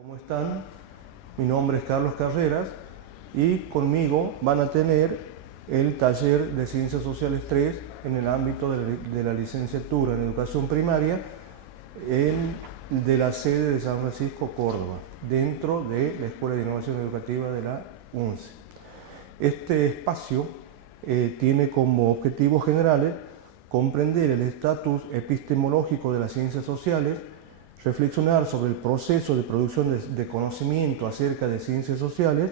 ¿Cómo están? Mi nombre es Carlos Carreras y conmigo van a tener el taller de Ciencias Sociales 3 en el ámbito de la licenciatura en Educación Primaria de la sede de San Francisco, Córdoba, dentro de la Escuela de Innovación Educativa de la UNCE. Este espacio tiene como objetivos generales comprender el estatus epistemológico de las ciencias sociales, reflexionar sobre el proceso de producción de conocimiento acerca de ciencias sociales,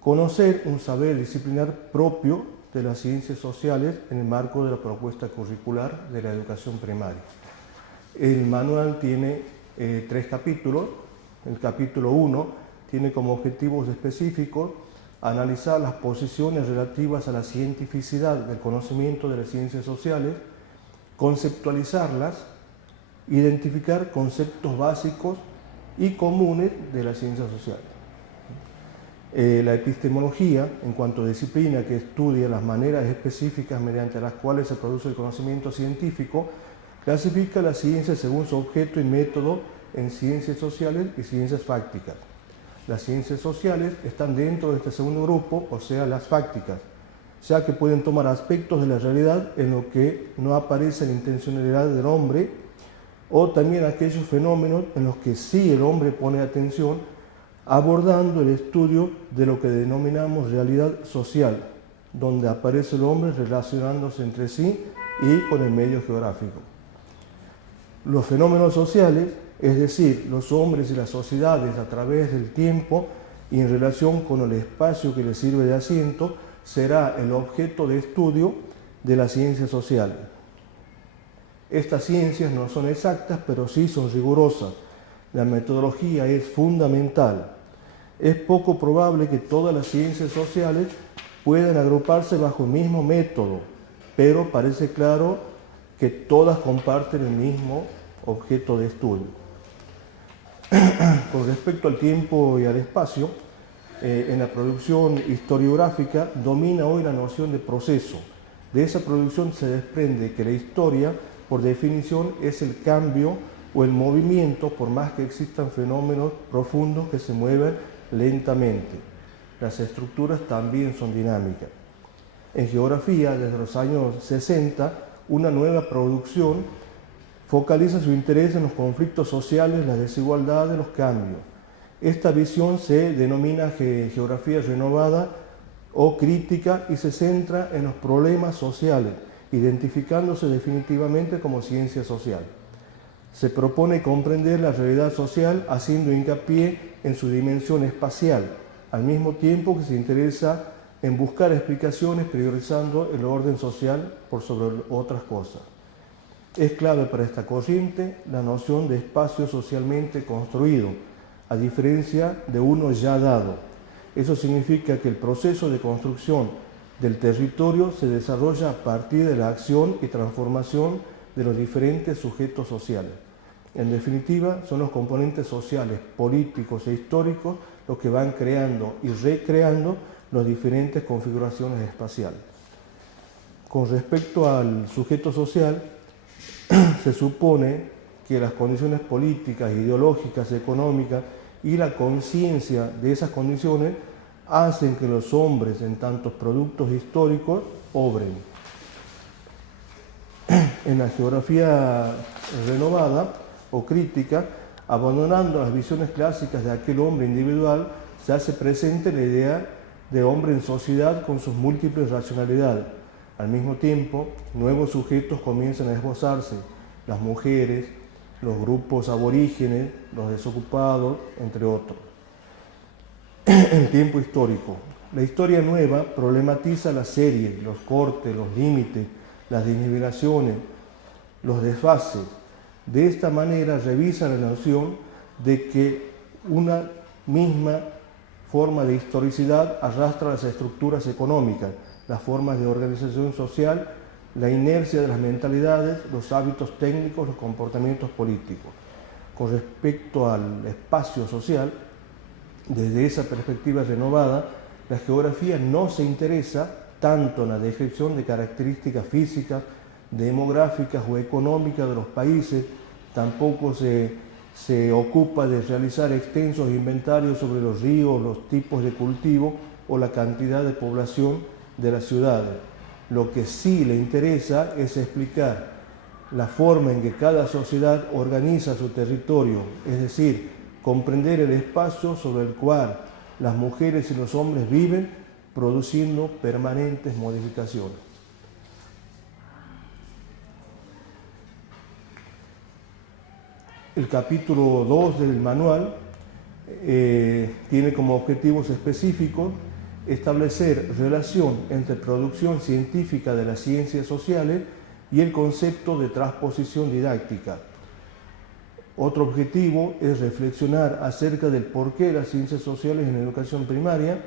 conocer un saber disciplinar propio de las ciencias sociales en el marco de la propuesta curricular de la educación primaria. El manual tiene 3 capítulos. El capítulo 1 tiene como objetivos específicos analizar las posiciones relativas a la cientificidad del conocimiento de las ciencias sociales, conceptualizarlas, identificar conceptos básicos y comunes de las ciencias sociales. La epistemología, en cuanto a disciplina que estudia las maneras específicas mediante las cuales se produce el conocimiento científico, clasifica las ciencias según su objeto y método en ciencias sociales y ciencias fácticas. Las ciencias sociales están dentro de este segundo grupo, o sea, las fácticas, ya que pueden tomar aspectos de la realidad en lo que no aparece la intencionalidad del hombre, o también aquellos fenómenos en los que sí el hombre pone atención, abordando el estudio de lo que denominamos realidad social, donde aparece el hombre relacionándose entre sí y con el medio geográfico. Los fenómenos sociales, es decir, los hombres y las sociedades a través del tiempo y en relación con el espacio que les sirve de asiento, será el objeto de estudio de las ciencias sociales. Estas ciencias no son exactas, pero sí son rigurosas. La metodología es fundamental. Es poco probable que todas las ciencias sociales puedan agruparse bajo el mismo método, pero parece claro que todas comparten el mismo objeto de estudio. Con respecto al tiempo y al espacio, en la producción historiográfica domina hoy la noción de proceso. De esa producción se desprende que la historia, por definición, es el cambio o el movimiento, por más que existan fenómenos profundos que se mueven lentamente. Las estructuras también son dinámicas. En geografía, desde los años 60, una nueva producción focaliza su interés en los conflictos sociales, las desigualdades, los cambios. Esta visión se denomina geografía renovada o crítica y se centra en los problemas sociales, identificándose definitivamente como ciencia social. Se propone comprender la realidad social haciendo hincapié en su dimensión espacial, al mismo tiempo que se interesa en buscar explicaciones priorizando el orden social por sobre otras cosas. Es clave para esta corriente la noción de espacio socialmente construido, a diferencia de uno ya dado. Eso significa que el proceso de construcción del territorio se desarrolla a partir de la acción y transformación de los diferentes sujetos sociales. En definitiva, son los componentes sociales, políticos e históricos los que van creando y recreando las diferentes configuraciones espaciales. Con respecto al sujeto social, se supone que las condiciones políticas, ideológicas, económicas y la conciencia de esas condiciones hacen que los hombres, en tantos productos históricos, obren. En la geografía renovada o crítica, abandonando las visiones clásicas de aquel hombre individual, se hace presente la idea de hombre en sociedad con sus múltiples racionalidades. Al mismo tiempo, nuevos sujetos comienzan a esbozarse, las mujeres, los grupos aborígenes, los desocupados, entre otros. En tiempo histórico, la historia nueva problematiza las series, los cortes, los límites, las desnivelaciones, los desfases. De esta manera revisa la noción de que una misma forma de historicidad arrastra las estructuras económicas, las formas de organización social, la inercia de las mentalidades, los hábitos técnicos, los comportamientos políticos. Con respecto al espacio social, desde esa perspectiva renovada, la geografía no se interesa tanto en la descripción de características físicas, demográficas o económicas de los países, tampoco se se ocupa de realizar extensos inventarios sobre los ríos, los tipos de cultivo o la cantidad de población de las ciudades. Lo que sí le interesa es explicar la forma en que cada sociedad organiza su territorio, es decir, comprender el espacio sobre el cual las mujeres y los hombres viven, produciendo permanentes modificaciones. El capítulo 2 del manual tiene como objetivos específicos establecer relación entre producción científica de las ciencias sociales y el concepto de transposición didáctica. Otro objetivo es reflexionar acerca del porqué de las ciencias sociales en la educación primaria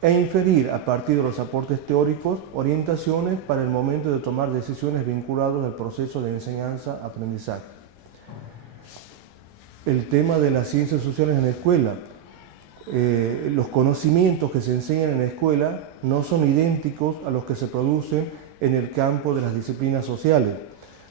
e inferir a partir de los aportes teóricos orientaciones para el momento de tomar decisiones vinculadas al proceso de enseñanza-aprendizaje. El tema de las ciencias sociales en la escuela. Los conocimientos que se enseñan en la escuela no son idénticos a los que se producen en el campo de las disciplinas sociales.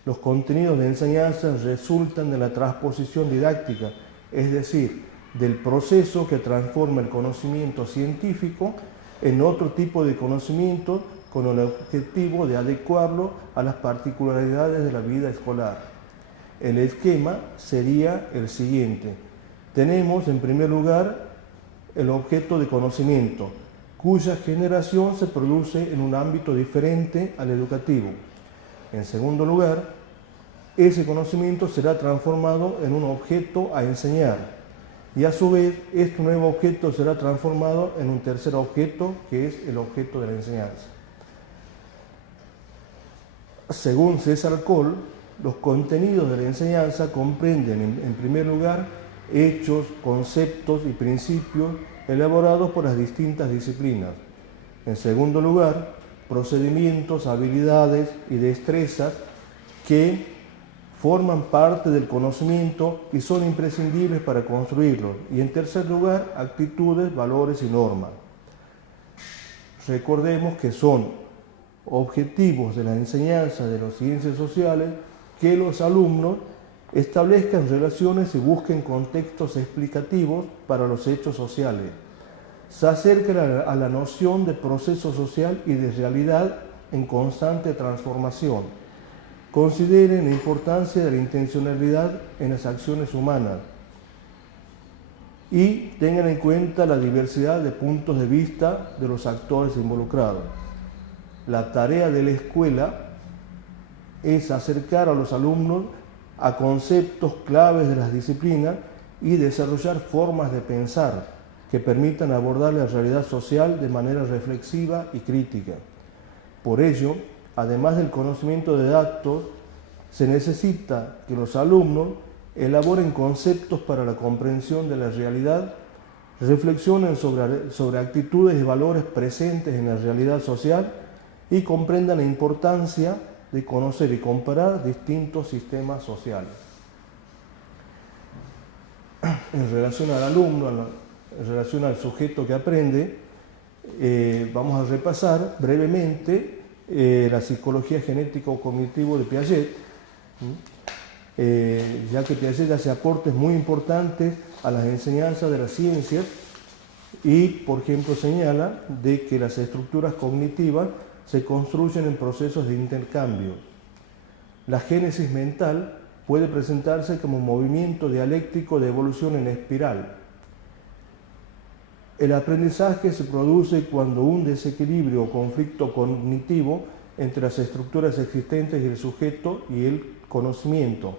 Los contenidos de enseñanza resultan de la transposición didáctica, es decir, del proceso que transforma el conocimiento científico en otro tipo de conocimiento con el objetivo de adecuarlo a las particularidades de la vida escolar. El esquema sería el siguiente. Tenemos en primer lugar el objeto de conocimiento, cuya generación se produce en un ámbito diferente al educativo. En segundo lugar, ese conocimiento será transformado en un objeto a enseñar y a su vez este nuevo objeto será transformado en un tercer objeto que es el objeto de la enseñanza. Según César Coll, los contenidos de la enseñanza comprenden en primer lugar hechos, conceptos y principios elaborados por las distintas disciplinas. En segundo lugar, procedimientos, habilidades y destrezas que forman parte del conocimiento y son imprescindibles para construirlo. Y en tercer lugar, actitudes, valores y normas. Recordemos que son objetivos de la enseñanza de las ciencias sociales que los alumnos establezcan relaciones y busquen contextos explicativos para los hechos sociales. Se acerquen a la noción de proceso social y de realidad en constante transformación. Consideren la importancia de la intencionalidad en las acciones humanas y tengan en cuenta la diversidad de puntos de vista de los actores involucrados. La tarea de la escuela es acercar a los alumnos a conceptos claves de las disciplinas y desarrollar formas de pensar que permitan abordar la realidad social de manera reflexiva y crítica. Por ello, además del conocimiento de datos, se necesita que los alumnos elaboren conceptos para la comprensión de la realidad, reflexionen sobre actitudes y valores presentes en la realidad social y comprendan la importancia de conocer y comparar distintos sistemas sociales. En relación al alumno, en relación al sujeto que aprende, vamos a repasar brevemente la psicología genético-cognitivo de Piaget, ya que Piaget hace aportes muy importantes a las enseñanzas de las ciencias y, por ejemplo, señala de que las estructuras cognitivas se construyen en procesos de intercambio. La génesis mental puede presentarse como un movimiento dialéctico de evolución en espiral. El aprendizaje se produce cuando un desequilibrio o conflicto cognitivo entre las estructuras existentes y el sujeto y el conocimiento.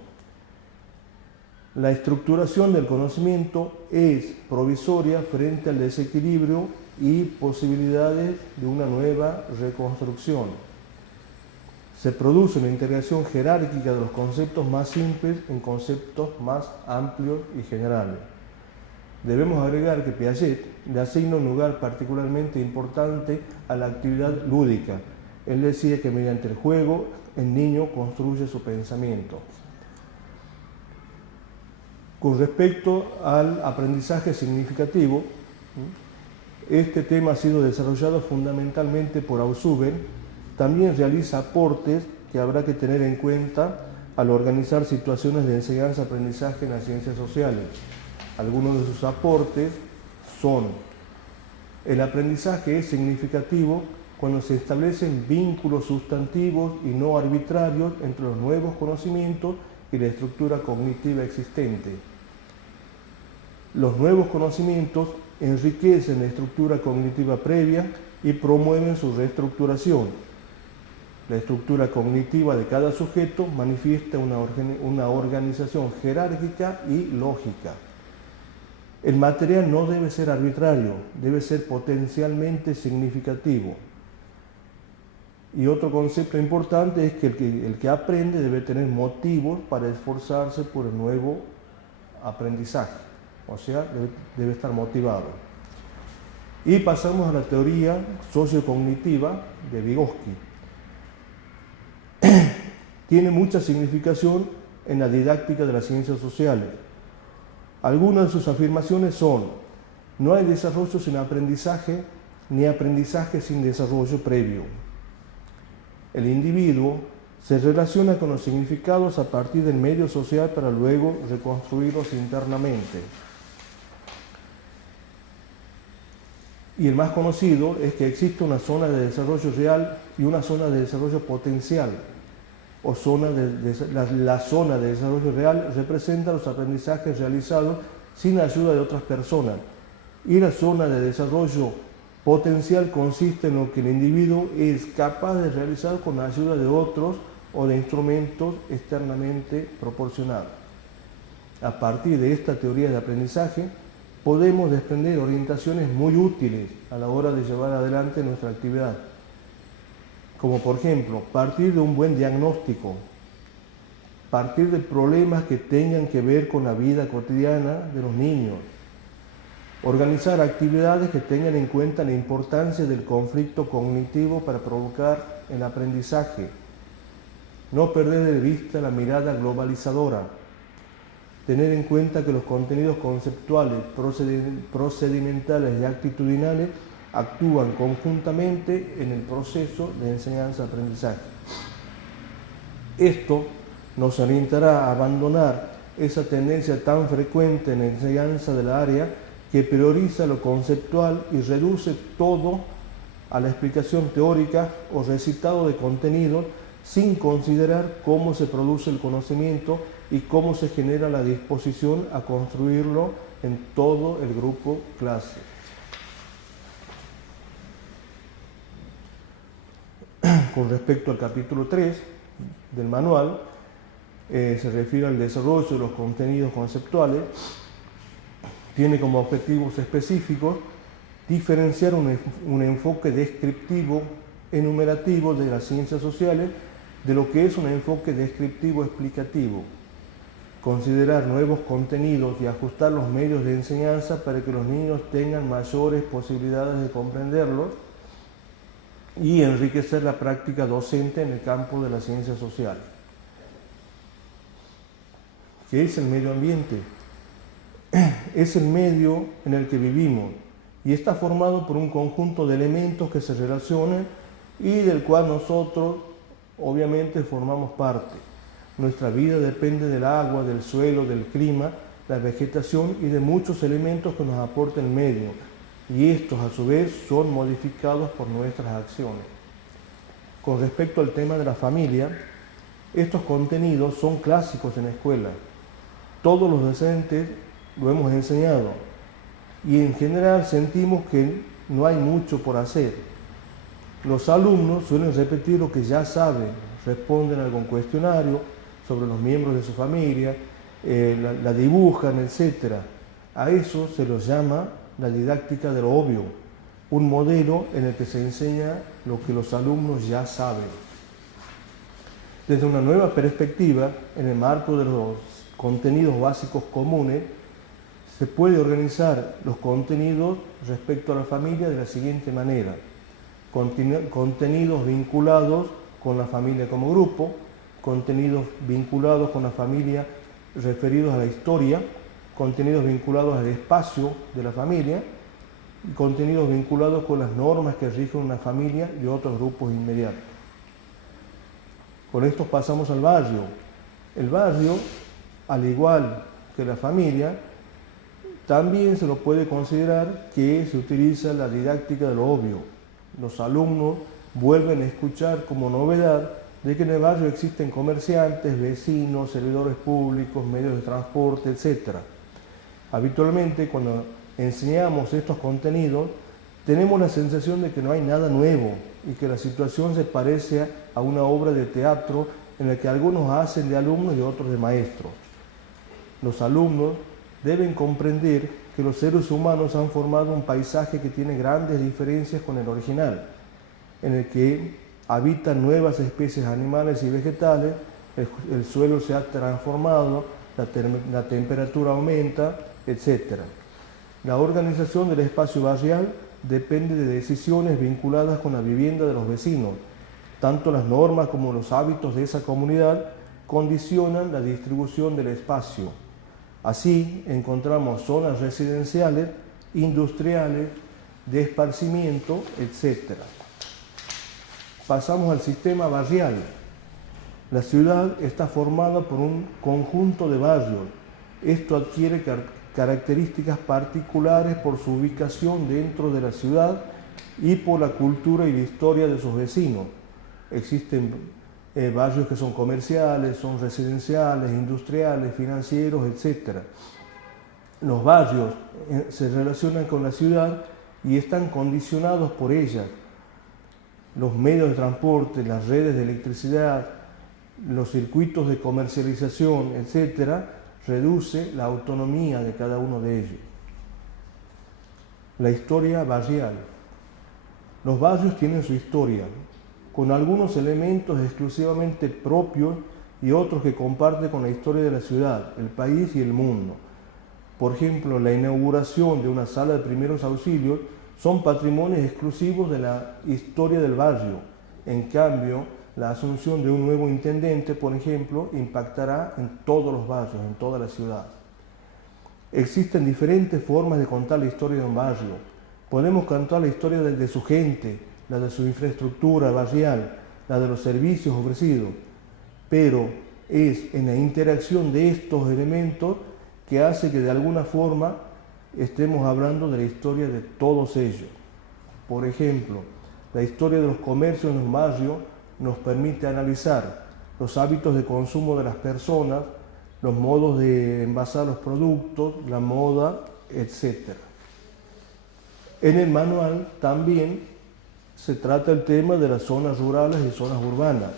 La estructuración del conocimiento es provisoria frente al desequilibrio y posibilidades de una nueva reconstrucción. Se produce una integración jerárquica de los conceptos más simples en conceptos más amplios y generales. Debemos agregar que Piaget le asigna un lugar particularmente importante a la actividad lúdica. Él decía que mediante el juego el niño construye su pensamiento. Con respecto al aprendizaje significativo, este tema ha sido desarrollado fundamentalmente por Ausubel. También realiza aportes que habrá que tener en cuenta al organizar situaciones de enseñanza-aprendizaje en las ciencias sociales. Algunos de sus aportes son: el aprendizaje es significativo cuando se establecen vínculos sustantivos y no arbitrarios entre los nuevos conocimientos y la estructura cognitiva existente. Los nuevos conocimientos enriquecen la estructura cognitiva previa y promueven su reestructuración. La estructura cognitiva de cada sujeto manifiesta una organización jerárquica y lógica. El material no debe ser arbitrario, debe ser potencialmente significativo. Y otro concepto importante es que el que aprende debe tener motivos para esforzarse por el nuevo aprendizaje, o sea, debe estar motivado. Y pasamos a la teoría sociocognitiva de Vygotsky. Tiene mucha significación en la didáctica de las ciencias sociales. Algunas de sus afirmaciones son: no hay desarrollo sin aprendizaje, ni aprendizaje sin desarrollo previo. El individuo se relaciona con los significados a partir del medio social para luego reconstruirlos internamente. Y el más conocido es que existe una zona de desarrollo real y una zona de desarrollo potencial. La zona de desarrollo real representa los aprendizajes realizados sin ayuda de otras personas, y la zona de desarrollo potencial consiste en lo que el individuo es capaz de realizar con la ayuda de otros o de instrumentos externamente proporcionados. A partir de esta teoría de aprendizaje, podemos desprender orientaciones muy útiles a la hora de llevar adelante nuestra actividad, como por ejemplo, partir de un buen diagnóstico, partir de problemas que tengan que ver con la vida cotidiana de los niños, organizar actividades que tengan en cuenta la importancia del conflicto cognitivo para provocar el aprendizaje, no perder de vista la mirada globalizadora, tener en cuenta que los contenidos conceptuales, procedimentales y actitudinales actúan conjuntamente en el proceso de enseñanza-aprendizaje. Esto nos orientará a abandonar esa tendencia tan frecuente en la enseñanza del área que prioriza lo conceptual y reduce todo a la explicación teórica o recitado de contenido sin considerar cómo se produce el conocimiento y cómo se genera la disposición a construirlo en todo el grupo clase. Con respecto al capítulo 3 del manual, se refiere al desarrollo de los contenidos conceptuales. Tiene como objetivos específicos diferenciar un enfoque descriptivo enumerativo de las ciencias sociales de lo que es un enfoque descriptivo explicativo, considerar nuevos contenidos y ajustar los medios de enseñanza para que los niños tengan mayores posibilidades de comprenderlos, y enriquecer la práctica docente en el campo de las ciencias sociales. ¿Qué es el medio ambiente? Es el medio en el que vivimos y está formado por un conjunto de elementos que se relacionan y del cual nosotros obviamente formamos parte. Nuestra vida depende del agua, del suelo, del clima, la vegetación y de muchos elementos que nos aporta el medio, y estos a su vez son modificados por nuestras acciones. Con respecto al tema de la familia, estos contenidos son clásicos en la escuela. Todos los docentes lo hemos enseñado y en general sentimos que no hay mucho por hacer. Los alumnos suelen repetir lo que ya saben, responden a algún cuestionario sobre los miembros de su familia, la dibujan, etc. A eso se los llama la didáctica de lo obvio, un modelo en el que se enseña lo que los alumnos ya saben. Desde una nueva perspectiva, en el marco de los contenidos básicos comunes, se puede organizar los contenidos respecto a la familia de la siguiente manera: contenidos vinculados con la familia como grupo, contenidos vinculados con la familia referidos a la historia, contenidos vinculados al espacio de la familia, y contenidos vinculados con las normas que rigen una familia y otros grupos inmediatos. Con esto pasamos al barrio. El barrio, al igual que la familia, también se lo puede considerar que se utiliza la didáctica de lo obvio. Los alumnos vuelven a escuchar como novedad de que en el barrio existen comerciantes, vecinos, servidores públicos, medios de transporte, etc. Habitualmente, cuando enseñamos estos contenidos, tenemos la sensación de que no hay nada nuevo y que la situación se parece a una obra de teatro en la que algunos hacen de alumnos y otros de maestros. Los alumnos deben comprender que los seres humanos han formado un paisaje que tiene grandes diferencias con el original, en el que habitan nuevas especies animales y vegetales, el suelo se ha transformado, la temperatura aumenta, etc. La organización del espacio barrial depende de decisiones vinculadas con la vivienda de los vecinos. Tanto las normas como los hábitos de esa comunidad condicionan la distribución del espacio. Así encontramos zonas residenciales, industriales, de esparcimiento, etc. Pasamos al sistema barrial. La ciudad está formada por un conjunto de barrios. Esto adquiere características particulares por su ubicación dentro de la ciudad y por la cultura y la historia de sus vecinos. Existen barrios que son comerciales, son residenciales, industriales, financieros, etc. Los barrios se relacionan con la ciudad y están condicionados por ella. Los medios de transporte, las redes de electricidad, los circuitos de comercialización, etc., reduce la autonomía de cada uno de ellos. La historia barrial. Los barrios tienen su historia, con algunos elementos exclusivamente propios y otros que comparte con la historia de la ciudad, el país y el mundo. Por ejemplo, la inauguración de una sala de primeros auxilios son patrimonios exclusivos de la historia del barrio. En cambio, la asunción de un nuevo intendente, por ejemplo, impactará en todos los barrios, en toda la ciudad. Existen diferentes formas de contar la historia de un barrio. Podemos contar la historia de su gente, la de su infraestructura barrial, la de los servicios ofrecidos, pero es en la interacción de estos elementos que hace que de alguna forma estemos hablando de la historia de todos ellos. Por ejemplo, la historia de los comercios en un barrio nos permite analizar los hábitos de consumo de las personas, los modos de envasar los productos, la moda, etc. En el manual también se trata el tema de las zonas rurales y zonas urbanas.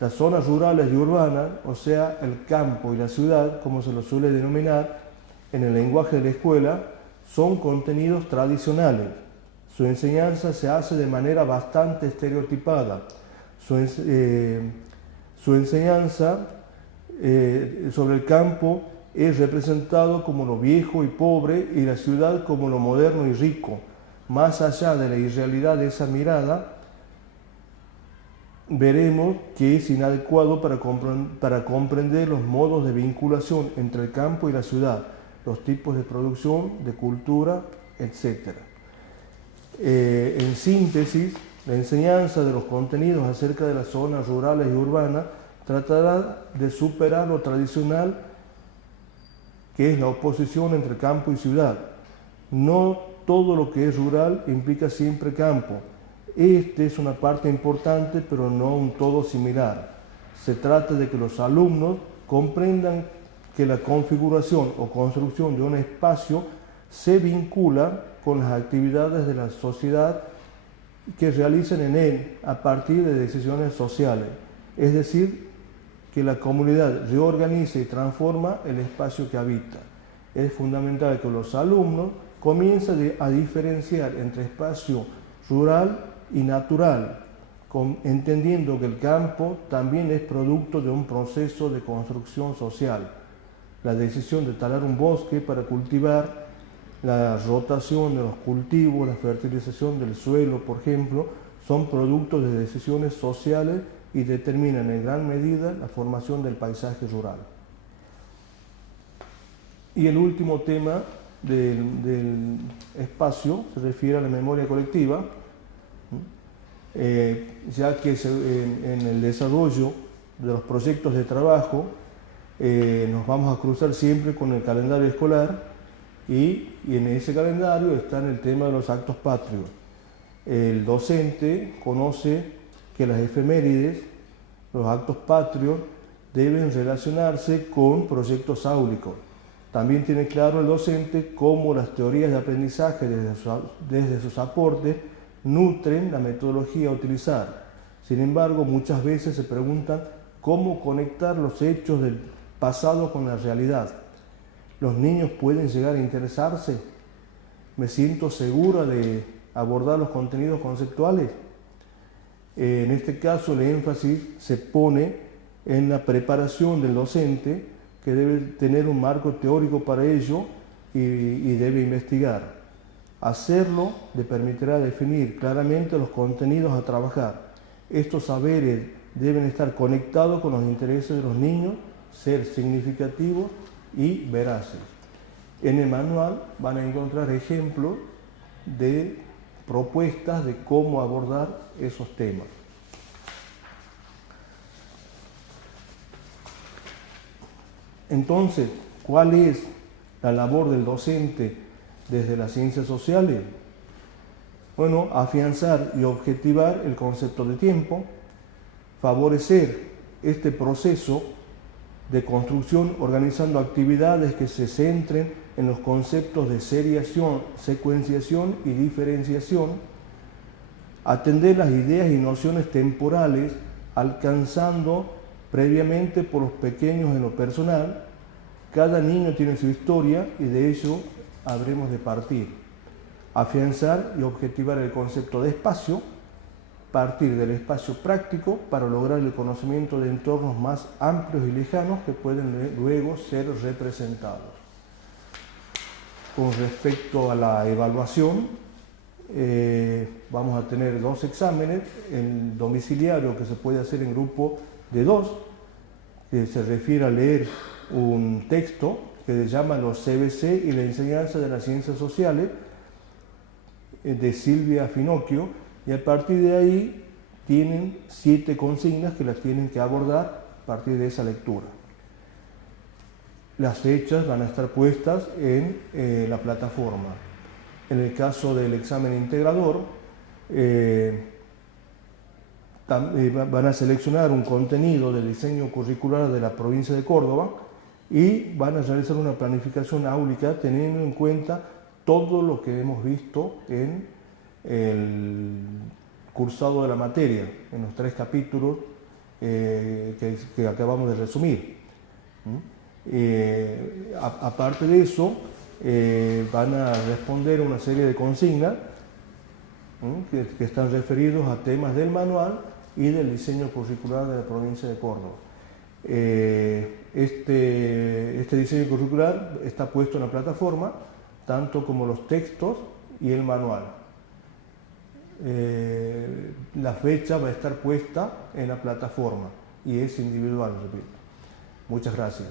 Las zonas rurales y urbanas, o sea, el campo y la ciudad, como se lo suele denominar en el lenguaje de la escuela, son contenidos tradicionales. Su enseñanza se hace de manera bastante estereotipada. Su enseñanza sobre el campo es representado como lo viejo y pobre y la ciudad como lo moderno y rico. Más allá de la irrealidad de esa mirada, veremos que es inadecuado para comprender los modos de vinculación entre el campo y la ciudad, los tipos de producción, de cultura, etc. En síntesis, la enseñanza de los contenidos acerca de las zonas rurales y urbanas tratará de superar lo tradicional, que es la oposición entre campo y ciudad. No todo lo que es rural implica siempre campo. Este es una parte importante, pero no un todo similar. Se trata de que los alumnos comprendan que la configuración o construcción de un espacio se vincula con las actividades de la sociedad que realizan en él a partir de decisiones sociales. Es decir, que la comunidad reorganiza y transforma el espacio que habita. Es fundamental que los alumnos comiencen a diferenciar entre espacio rural y natural, entendiendo que el campo también es producto de un proceso de construcción social. La decisión de talar un bosque para cultivar, la rotación de los cultivos, la fertilización del suelo, por ejemplo, son productos de decisiones sociales y determinan en gran medida la formación del paisaje rural. Y el último tema del espacio se refiere a la memoria colectiva, ya que en el desarrollo de los proyectos de trabajo, nos vamos a cruzar siempre con el calendario escolar y en ese calendario está el tema de los actos patrios. El docente conoce que las efemérides, los actos patrios, deben relacionarse con proyectos áulicos. También tiene claro el docente cómo las teorías de aprendizaje desde sus aportes nutren la metodología a utilizar. Sin embargo, muchas veces se preguntan cómo conectar los hechos del pasado con la realidad. ¿Los niños pueden llegar a interesarse? ¿Me siento segura de abordar los contenidos conceptuales? En este caso, el énfasis se pone en la preparación del docente, que debe tener un marco teórico para ello y debe investigar. Hacerlo le permitirá definir claramente los contenidos a trabajar. Estos saberes deben estar conectados con los intereses de los niños, ser significativos y veraces. En el manual van a encontrar ejemplos de propuestas de cómo abordar esos temas. Entonces, ¿cuál es la labor del docente desde las ciencias sociales? Bueno, afianzar y objetivar el concepto de tiempo, favorecer este proceso de construcción organizando actividades que se centren en los conceptos de seriación, secuenciación y diferenciación, atender las ideas y nociones temporales alcanzando previamente por los pequeños en lo personal. Cada niño tiene su historia y de ello habremos de partir. Afianzar y objetivar el concepto de espacio, partir del espacio práctico para lograr el conocimiento de entornos más amplios y lejanos que pueden luego ser representados. Con respecto a la evaluación, vamos a tener 2 exámenes, el domiciliario que se puede hacer en grupo de 2, que se refiere a leer un texto que se llama Los CBC y la enseñanza de las ciencias sociales, de Silvia Finocchio, y a partir de ahí tienen 7 consignas que las tienen que abordar a partir de esa lectura. Las fechas van a estar puestas en la plataforma. En el caso del examen integrador, van a seleccionar un contenido del diseño curricular de la provincia de Córdoba y van a realizar una planificación áulica teniendo en cuenta todo lo que hemos visto en el cursado de la materia, en los 3 capítulos que acabamos de resumir. Aparte de eso, van a responder una serie de consignas que están referidos a temas del manual y del diseño curricular de la provincia de Córdoba. Este diseño curricular está puesto en la plataforma, tanto como los textos y el manual. La fecha va a estar puesta en la plataforma y es individual, repito. Muchas gracias.